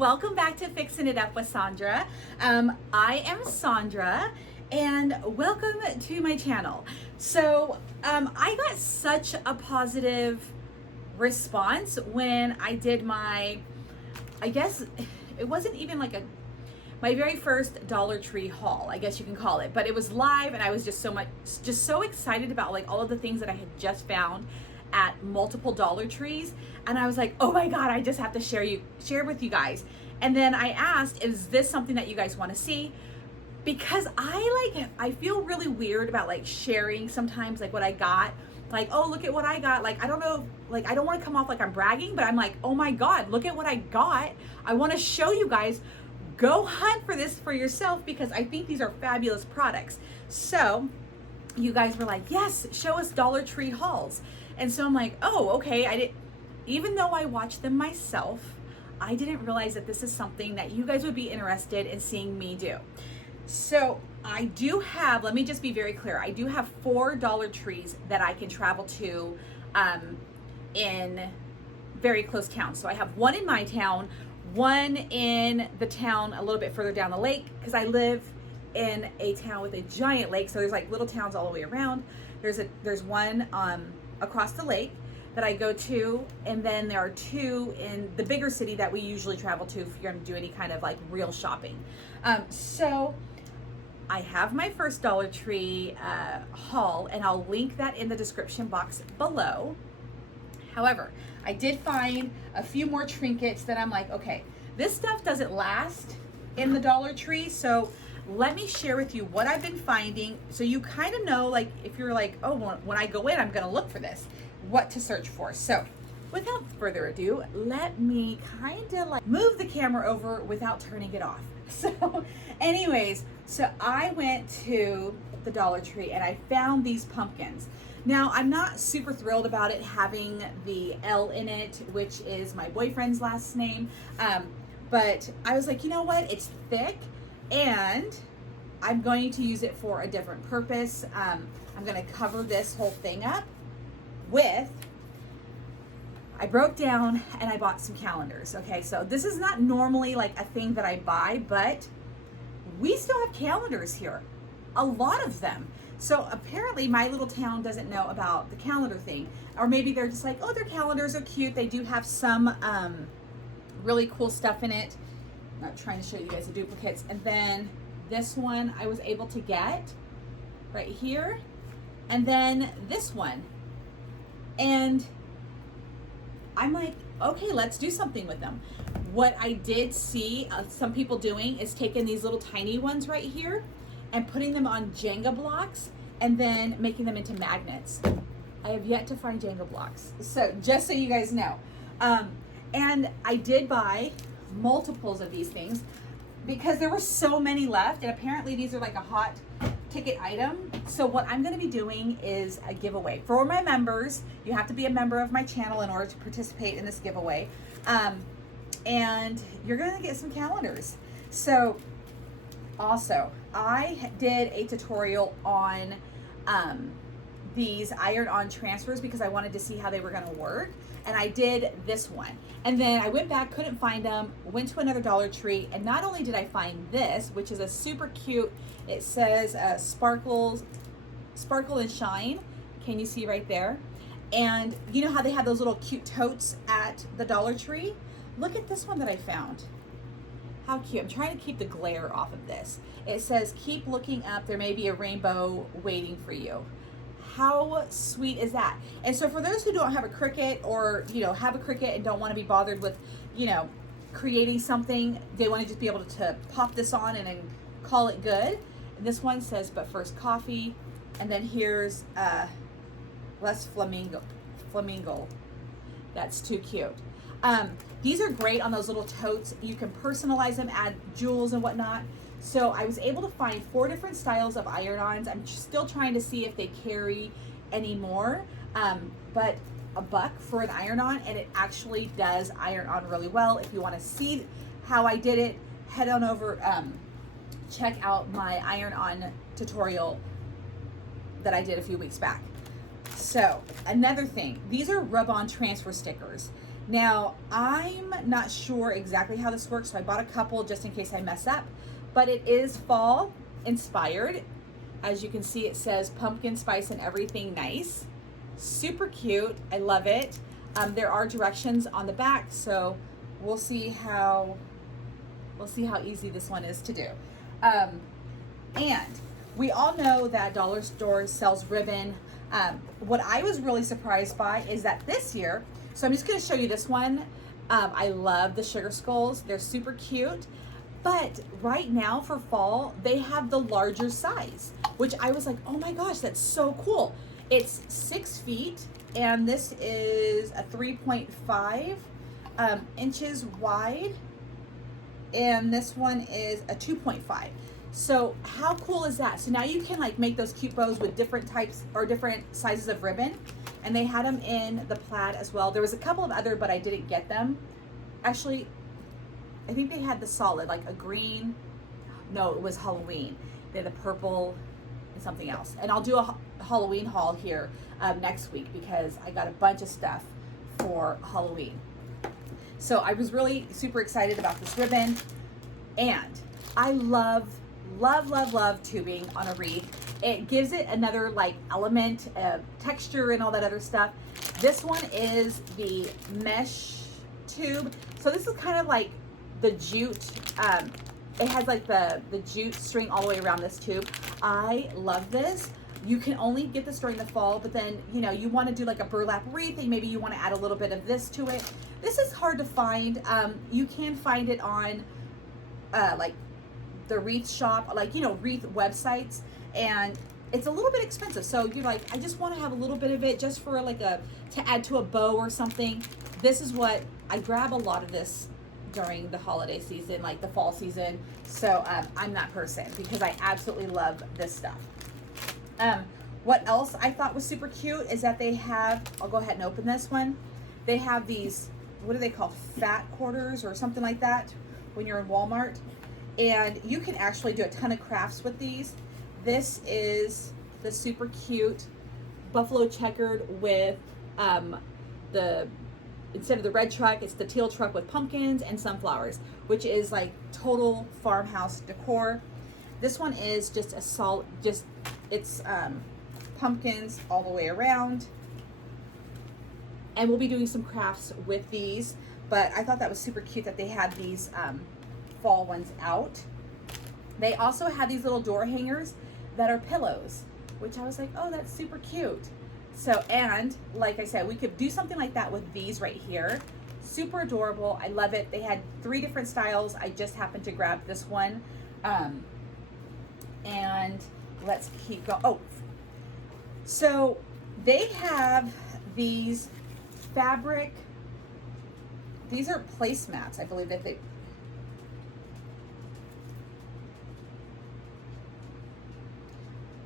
welcome back to Fixing It Up with Sandra. I am Sandra and welcome to my channel. So I got such a positive response when I did my, I guess it wasn't even like my very first Dollar Tree haul, I guess you can call it, but it was live and I was just so excited about like all of the things that I had just found at multiple Dollar Trees, and I was like, oh my god, I just have to share with you guys. And then I asked, is this something that you guys want to see? Because I feel really weird about like sharing sometimes like what I got, like, oh, look at what I got. Like, I don't know, like I don't want to come off like I'm bragging, but I'm like, oh my god, look at what I got. I want to show you guys. Go hunt for this for yourself because I think these are fabulous products. So you guys were like, yes, show us Dollar Tree hauls. And so I'm like, oh, okay. Even though I watch them myself, I didn't realize that this is something that you guys would be interested in seeing me do. So I do have, let me just be very clear. I do have 4 Dollar Trees that I can travel to in very close towns. So I have one in my town, one in the town a little bit further down the lake, because I live in a town with a giant lake. So there's like little towns all the way around. There's one across the lake that I go to, and then there are 2 in the bigger city that we usually travel to if you're going to do any kind of like real shopping. So I have my first Dollar Tree haul, and I'll link that in the description box below. However, I did find a few more trinkets that I'm like, okay, this stuff doesn't last in the Dollar Tree, so let me share with you what I've been finding so you kind of know, like, if you're like, oh, well, when I go in, I'm going to look for this, what to search for. So without further ado, let me kind of like move the camera over without turning it off. So anyways, so I went to the Dollar Tree and I found these pumpkins. Now, I'm not super thrilled about it having the L in it, which is my boyfriend's last name, but I was like, you know what, it's thick, and I'm going to use it for a different purpose. I'm going to cover this whole thing up with, I broke down and I bought some calendars. Okay, so this is not normally like a thing that I buy, but we still have calendars here, a lot of them. So apparently my little town doesn't know about the calendar thing, or maybe they're just like, oh, their calendars are cute. They do have some really cool stuff in it. I'm not trying to show you guys the duplicates. And then this one I was able to get right here, and then this one. And I'm like, okay, let's do something with them. What I did see some people doing is taking these little tiny ones right here and putting them on Jenga blocks and then making them into magnets. I have yet to find Jenga blocks. So just so you guys know. And I did buy multiples of these things because there were so many left, and apparently these are like a hot ticket item. So what I'm gonna be doing is a giveaway. For my members, you have to be a member of my channel in order to participate in this giveaway. And you're gonna get some calendars. So also, I did a tutorial on these iron-on transfers because I wanted to see how they were gonna work. And I did this one. And then I went back, couldn't find them, went to another Dollar Tree, and not only did I find this, which is a super cute, it says sparkle and shine. Can you see right there? And you know how they have those little cute totes at the Dollar Tree? Look at this one that I found. How cute. I'm trying to keep the glare off of this. It says, keep looking up, there may be a rainbow waiting for you. How sweet is that? And so for those who don't have a Cricut, or have a Cricut and don't want to be bothered with creating something, they want to just be able to pop this on and then call it good. And this one says, but first coffee. And then here's less flamingo. That's too cute. These are great on those little totes. You can personalize them, add jewels and whatnot. So I was able to find 4 different styles of iron-ons. I'm still trying to see if they carry any more, but $1 for an iron-on, and it actually does iron on really well. If you want to see how I did it, head on over, check out my iron-on tutorial that I did a few weeks back. So another thing, these are rub-on transfer stickers. Now, I'm not sure exactly how this works, so I bought a couple just in case I mess up, but it is fall inspired. As you can see, it says pumpkin spice and everything nice. Super cute. I love it. There are directions on the back, so we'll see how easy this one is to do. And we all know that dollar store sells ribbon. What I was really surprised by is that this year, so I'm just going to show you this one. I love the sugar skulls. They're super cute. But right now for fall, they have the larger size, which I was like, oh my gosh, that's so cool. It's 6 feet, and this is a 3.5 inches wide, and this one is a 2.5. So how cool is that? So now you can like make those cute bows with different types or different sizes of ribbon, and they had them in the plaid as well. There was a couple of other, but I didn't get them. Actually, I think they had the solid, like a green. No, it was Halloween. They had the purple and something else. And I'll do a Halloween haul here next week because I got a bunch of stuff for Halloween. So I was really super excited about this ribbon. And I love tubing on a wreath. It gives it another like element, texture and all that other stuff. This one is the mesh tube. So this is kind of like the jute. It has like the jute string all the way around this tube. I love this. You can only get this during the fall, but then, you know, you want to do like a burlap wreath and maybe you want to add a little bit of this to it. This is hard to find. You can find it on like the wreath shop, like, you know, wreath websites, and it's a little bit expensive. So you're like, I just want to have a little bit of it just for like to add to a bow or something. This is what I grab a lot of this during the holiday season, like the fall season. So I'm that person because I absolutely love this stuff. What else I thought was super cute is that they have, I'll go ahead and open this one. They have these, what are they called? Fat quarters or something like that when you're in Walmart. And you can actually do a ton of crafts with these. This is the super cute buffalo checkered with instead of the red truck, it's the teal truck with pumpkins and sunflowers, which is like total farmhouse decor. This one is just a solid, it's pumpkins all the way around. And we'll be doing some crafts with these, but I thought that was super cute that they had these fall ones out. They also had these little door hangers that are pillows, which I was like, oh, that's super cute. So, and like I said, we could do something like that with these right here. Super adorable. I love it. They had 3 different styles. I just happened to grab this one. And let's keep going. Oh, so they have these fabric, these are placemats, I believe that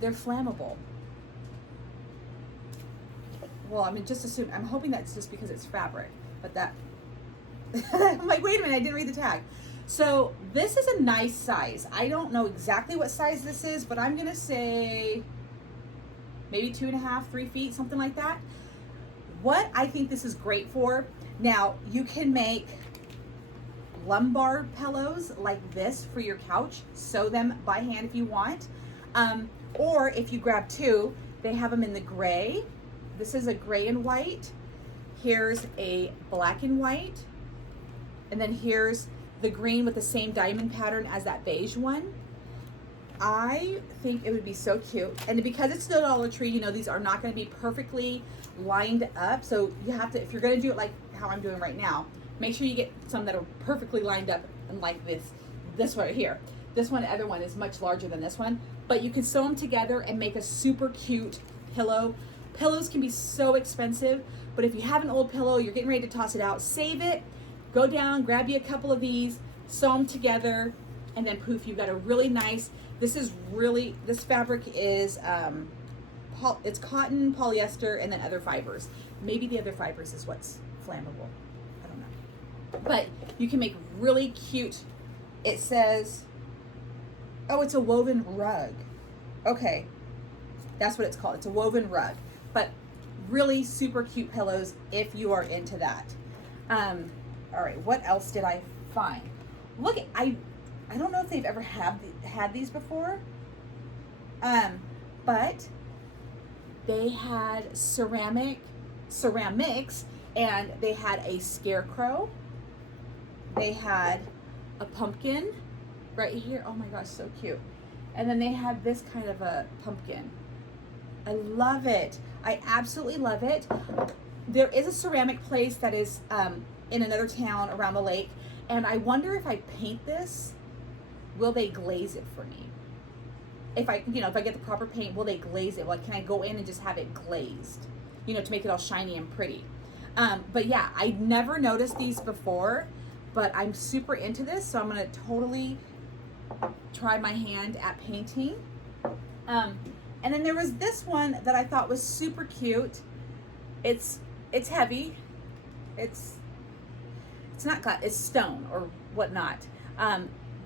they're flammable. Well, I mean, just assume, I'm hoping that's just because it's fabric, but that, I'm like, wait a minute, I didn't read the tag. So this is a nice size. I don't know exactly what size this is, but I'm gonna say maybe 2.5, 3 feet, something like that. What I think this is great for, now you can make lumbar pillows like this for your couch, sew them by hand if you want. Or if you grab 2, they have them in the gray. This is a gray and white. Here's a black and white. And then here's the green with the same diamond pattern as that beige one. I think it would be so cute. And because it's the Dollar Tree, you know, these are not going to be perfectly lined up. So you have to, if you're going to do it like how I'm doing right now, make sure you get some that are perfectly lined up and like this right here. This one, the other one is much larger than this one, but you can sew them together and make a super cute pillow. Pillows can be so expensive, but if you have an old pillow, you're getting ready to toss it out, save it, go down, grab you a couple of these, sew them together, and then poof, you've got a really nice, this fabric is, it's cotton, polyester, and then other fibers. Maybe the other fibers is what's flammable. I don't know. But you can make really cute, it says, oh, it's a woven rug. Okay, that's what it's called. It's a woven rug, but really super cute pillows if you are into that. All right, what else did I find? Look, I don't know if they've ever had these before, but they had ceramics, and they had a scarecrow. They had a pumpkin right here. Oh my gosh, so cute. And then they had this kind of a pumpkin. I love it. I absolutely love it. There is a ceramic place that is in another town around the lake, and I wonder if I paint this, will they glaze it for me? If I get the proper paint, will they glaze it? Like, can I go in and just have it glazed, to make it all shiny and pretty? But yeah, I never noticed these before, but I'm super into this, so I'm gonna totally try my hand at painting. And then there was this one that I thought was super cute. It's heavy. It's not glass, it's stone or whatnot.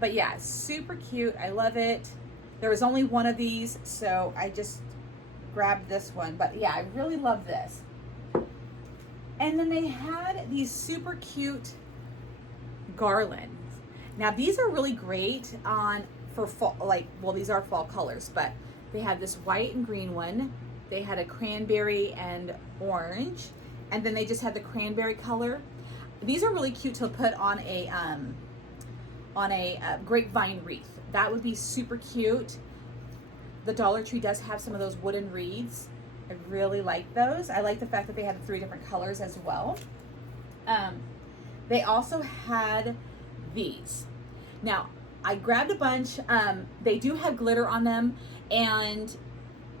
But yeah, super cute. I love it. There was only one of these, so I just grabbed this one. But yeah, I really love this. And then they had these super cute garlands. Now these are really great for fall, these are fall colors, but they had this white and green one. They had a cranberry and orange, and then they just had the cranberry color. These are really cute to put on a grapevine wreath. That would be super cute. The Dollar Tree does have some of those wooden wreaths. I really like those. I like the fact that they had 3 different colors as well. They also had these. Now, I grabbed a bunch. They do have glitter on them, and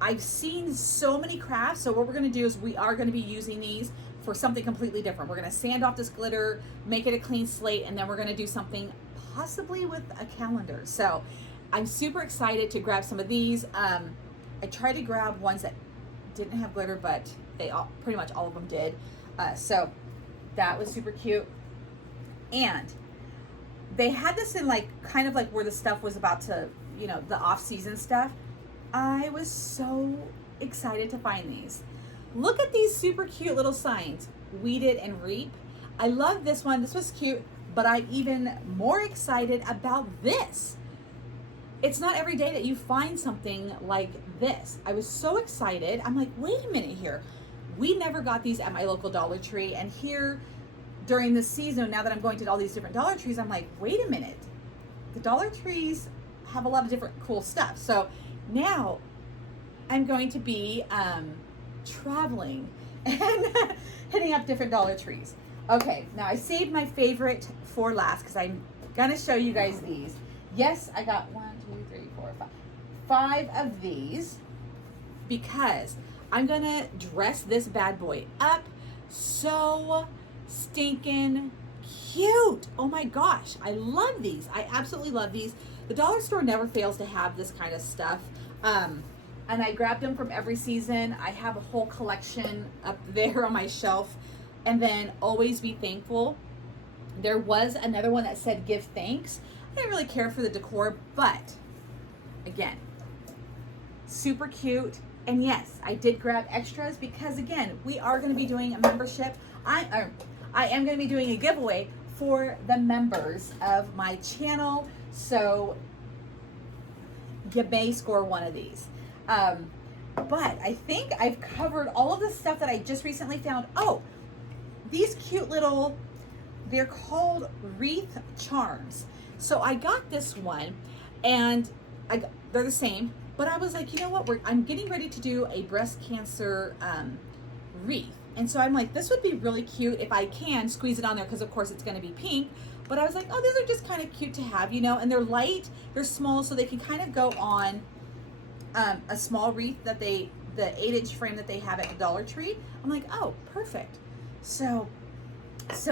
I've seen so many crafts. So what we're gonna do is we are gonna be using these for something completely different. We're gonna sand off this glitter, make it a clean slate, and then we're gonna do something possibly with a calendar. So I'm super excited to grab some of these. I tried to grab ones that didn't have glitter, but pretty much all of them did. So that was super cute. And they had this in kind of where the stuff was about to, the off-season stuff. I was so excited to find these. Look at these super cute little signs. Weed it and reap. I love this one. This was cute, but I'm even more excited about this. It's not every day that you find something like this. I was so excited. I'm like, wait a minute here. We never got these at my local Dollar Tree, and here during the season, now that I'm going to all these different Dollar Trees, I'm like, wait a minute. The Dollar Trees have a lot of different cool stuff. So now I'm going to be traveling and hitting up different Dollar Trees. Okay, now I saved my favorite for last because I'm gonna show you guys these. Yes, I got 1, 2, 3, 4, 5 of these because I'm gonna dress this bad boy up so stinking cute. Oh my gosh, I love these. I absolutely love these. The dollar store never fails to have this kind of stuff. And I grabbed them from every season. I have a whole collection up there on my shelf. And then always be thankful. There was another one that said give thanks. I didn't really care for the decor, but again, super cute. And yes, I did grab extras because again, we are going to be doing a membership. I am going to be doing a giveaway for the members of my channel. So you may score one of these. But I think I've covered all of the stuff that I just recently found. Oh, these cute little, they're called Wreath Charms. So I got this one and they're the same, but I was like, you know what, I'm getting ready to do a breast cancer wreath. And so I'm like, this would be really cute if I can squeeze it on there because of course it's going to be pink. But I was like, oh, these are just kind of cute to have, you know, and they're light, they're small, so they can kind of go on a small wreath that the 8-inch frame that they have at the Dollar Tree. I'm like, oh, perfect. So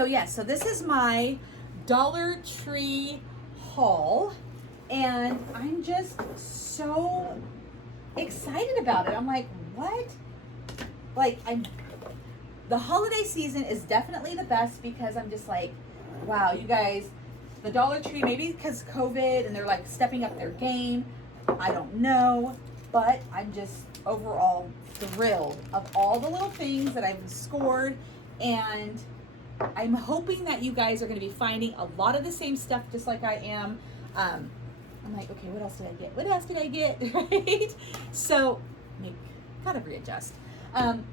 yeah, so this is my Dollar Tree haul, and I'm just so excited about it. I'm like, what? Like, the holiday season is definitely the best because I'm just like, wow, you guys, the Dollar Tree, maybe because COVID and they're like stepping up their game, I don't know, but I'm just overall thrilled of all the little things that I've scored. And I'm hoping that you guys are going to be finding a lot of the same stuff just like I am. I'm like, okay, what else did I get? What else did I get? Right? So, maybe gotta readjust.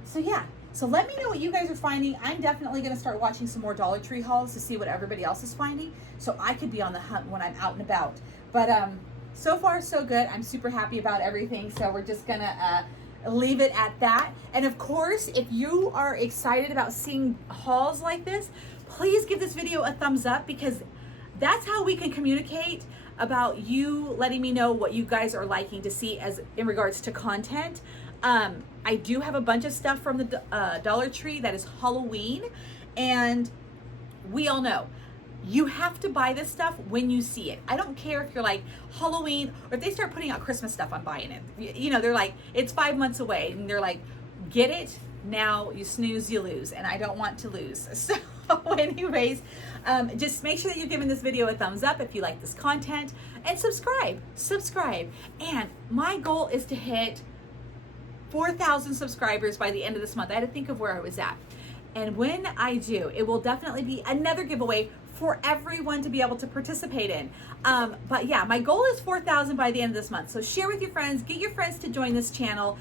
So yeah. So let me know what you guys are finding. I'm definitely going to start watching some more Dollar Tree hauls to see what everybody else is finding, so I could be on the hunt when I'm out and about. But so far so good. I'm super happy about everything. So we're just gonna leave it at that. And of course, if you are excited about seeing hauls like this, please give this video a thumbs up, because that's how we can communicate about you letting me know what you guys are liking to see as in regards to content. I do have a bunch of stuff from the Dollar Tree that is Halloween, and we all know you have to buy this stuff when you see it. I don't care if you're like Halloween, or if they start putting out Christmas stuff, I'm buying it. You know, they're like, it's 5 months away, and they're like, get it now, you snooze, you lose, and I don't want to lose. So anyways, just make sure that you're giving this video a thumbs up if you like this content, and subscribe. And my goal is to hit 4,000 subscribers by the end of this month. I had to think of where I was at. And when I do, it will definitely be another giveaway for everyone to be able to participate in. But yeah, my goal is 4,000 by the end of this month. So share with your friends, get your friends to join this channel.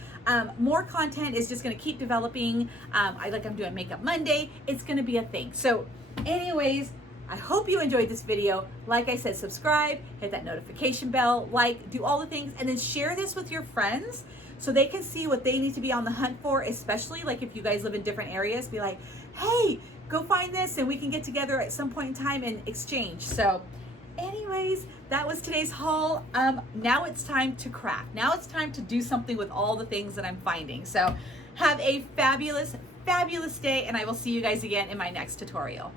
More content is just gonna keep developing. I'm doing Makeup Monday. It's gonna be a thing. So anyways, I hope you enjoyed this video. Like I said, subscribe, hit that notification bell, like, do all the things, and then share this with your friends so they can see what they need to be on the hunt for, especially like if you guys live in different areas. Be like, hey, go find this, and we can get together at some point in time and exchange. So anyways, that was today's haul. Now it's time to craft. Now it's time to do something with all the things that I'm finding. So have a fabulous, fabulous day, and I will see you guys again in my next tutorial.